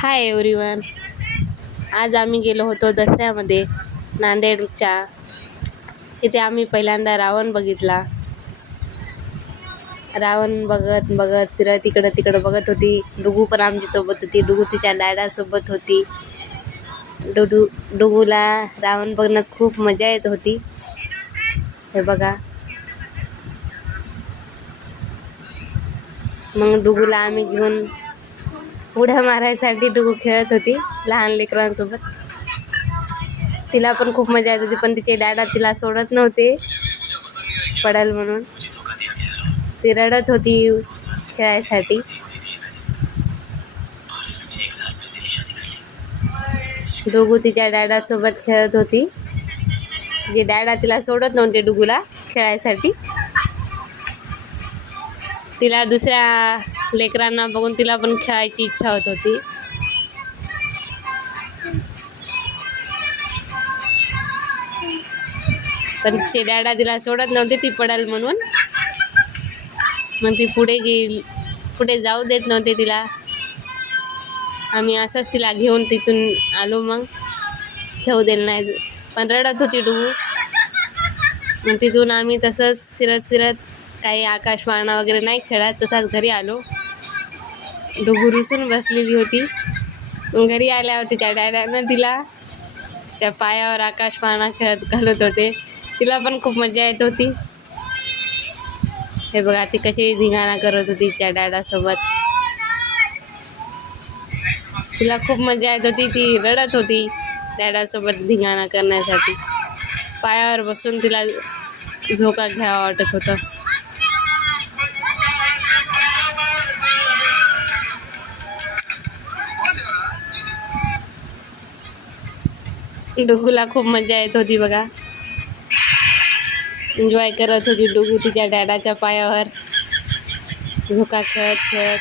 Hi everyone. आज आम्ही गेलो होतो दसऱ्यामध्ये नांदेडच्या. तिथे आम्ही पहिल्यांदा रावण बघितला. रावण बघत बघत फिरत इकडं तिकडं बघत होती. डुगू पण आमची सोबत होती. डुगू तिच्या डॅडासोबत होती. डुगूला रावण बघण्यात खूप मजा येत होती. हे बघा, मग डुगूला आम्ही घेऊन उड्या मारायसाठी डुगू खेळत होती लहान लेकरांसोबत. तिला पण खूप मजा येत होती, पण तिचे डॅडा तिला सोडत नव्हते पडल म्हणून. ती रडत होती खेळायसाठी. डुगू तिच्या डॅडासोबत खेळत होती. जे डॅडा तिला सोडत नव्हते डुगूला खेळायसाठी. तिला दुसऱ्या लेकरांना बघून तिला पण खेळायची इच्छा होत होती. पण तिचे डॅडा तिला सोडत नव्हते ती पडल म्हणून. मग ती पुढे जाऊ देत नव्हते तिला. आम्ही असंच तिला घेऊन तिथून आलो. मग खेळू दिलं नाही, पण रडत होती डुगू. मग तिथून आम्ही तसंच फिरत फिरत काही आकाशवाणा वगैरे नाही खेळत, तसाच घरी आलो. डुगू रुसून बसलेली होती. मग घरी आल्यावर त्या डॅडानं तिला त्या पायावर आकाशवाणा खेळत घालत होते. तिला पण खूप मजा येत होती. हे बघा, ती कशी धिंगाणा करत होती त्या डॅडासोबत. तिला खूप मजा येत होती. ती रडत होती डॅडासोबत धिंगाणा करण्यासाठी. पायावर बसून तिला झोका घ्यावा वाटत होतं. डुगूला खूप मजा येत होती बघा. एन्जॉय करत होती डुगू तिच्या डॅडाच्या पायावर झोका खेळत खेळत.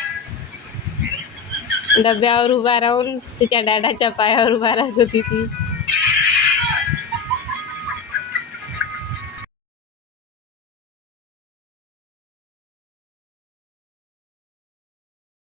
डब्यावर उभा राहून तिच्या डॅडाच्या पायावर उभा राहत होती ती.